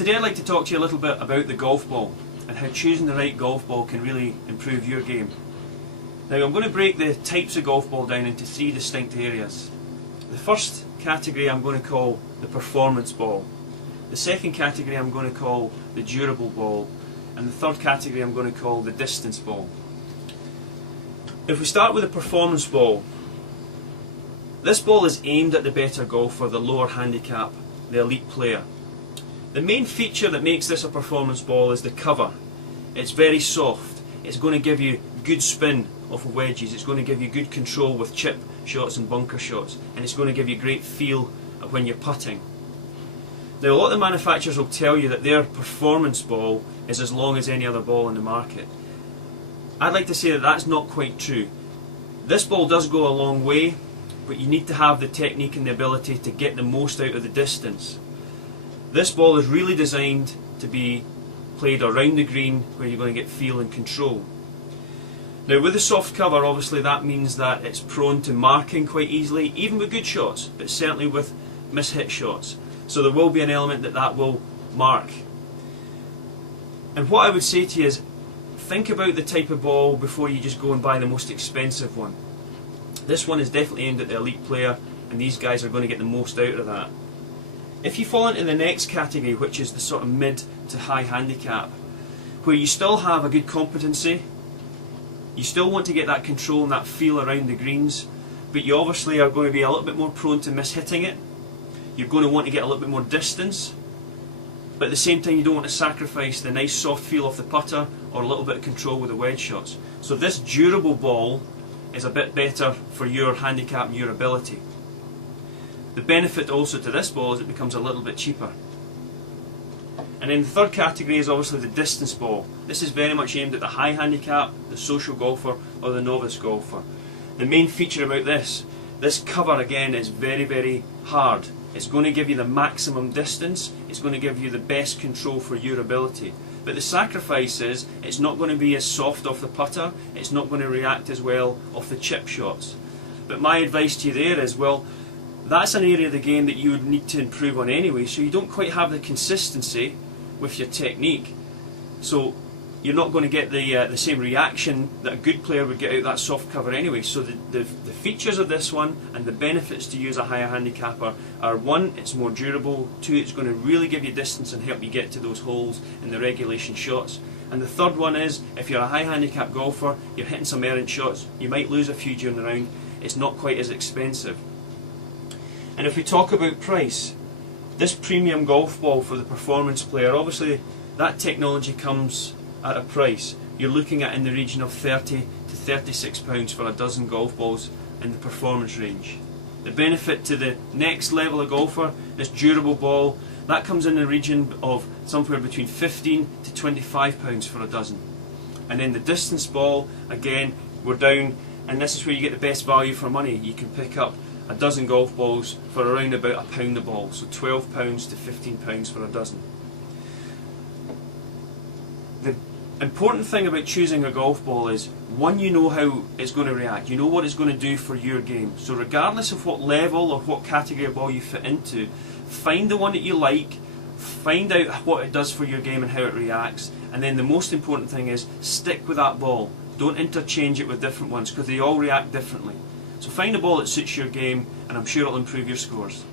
Today I'd like to talk to you a little bit about the golf ball and how choosing the right golf ball can really improve your game. Now I'm going to break the types of golf ball down into three distinct areas. The first category I'm going to call the performance ball. The second category I'm going to call the durable ball. And the third category I'm going to call the distance ball. If we start with the performance ball, this ball is aimed at the better golfer, the lower handicap, the elite player. The main feature that makes this a performance ball is the cover. It's very soft. It's going to give you good spin off of wedges. It's going to give you good control with chip shots and bunker shots. And it's going to give you great feel when you're putting. Now a lot of the manufacturers will tell you that their performance ball is as long as any other ball in the market. I'd like to say that that's not quite true. This ball does go a long way, but you need to have the technique and the ability to get the most out of the distance. This ball is really designed to be played around the green where you're going to get feel and control. Now with the soft cover, obviously that means that it's prone to marking quite easily, even with good shots, but certainly with mishit shots. So there will be an element that will mark. And what I would say to you is, think about the type of ball before you just go and buy the most expensive one. This one is definitely aimed at the elite player, and these guys are going to get the most out of that. If you fall into the next category, which is the sort of mid to high handicap, where you still have a good competency, you still want to get that control and that feel around the greens, but you obviously are going to be a little bit more prone to mishitting it. You're going to want to get a little bit more distance, but at the same time you don't want to sacrifice the nice soft feel of the putter or a little bit of control with the wedge shots. So this durable ball is a bit better for your handicap and your ability. The benefit also to this ball is it becomes a little bit cheaper. And then the third category is obviously the distance ball. This is very much aimed at the high handicap, the social golfer or the novice golfer. The main feature about this cover again is very, very hard. It's going to give you the maximum distance, it's going to give you the best control for your ability. But the sacrifice is, it's not going to be as soft off the putter, it's not going to react as well off the chip shots. But my advice to you there is, well, that's an area of the game that you would need to improve on anyway, so you don't quite have the consistency with your technique. So you're not going to get the same reaction that a good player would get out of that soft cover anyway. So the features of this one and the benefits to use a higher handicapper are: one, it's more durable; two, it's going to really give you distance and help you get to those holes in the regulation shots. And the third one is, if you're a high handicap golfer, you're hitting some errant shots, you might lose a few during the round, it's not quite as expensive. And if we talk about price, this premium golf ball for the performance player, obviously that technology comes at a price. You're looking at in the region of £30 to £36 for a dozen golf balls in the performance range. The benefit to the next level of golfer, this durable ball, that comes in the region of somewhere between £15 to £25 for a dozen. And then the distance ball, again, we're down, and this is where you get the best value for money. You can pick up a dozen golf balls for around about £1 a ball, so £12 to £15 for a dozen. The important thing about choosing a golf ball is, one, you know how it's going to react, you know what it's going to do for your game. So regardless of what level or what category of ball you fit into, find the one that you like, find out what it does for your game and how it reacts, and then the most important thing is, stick with that ball. Don't interchange it with different ones, because they all react differently. So find a ball that suits your game, and I'm sure it'll improve your scores.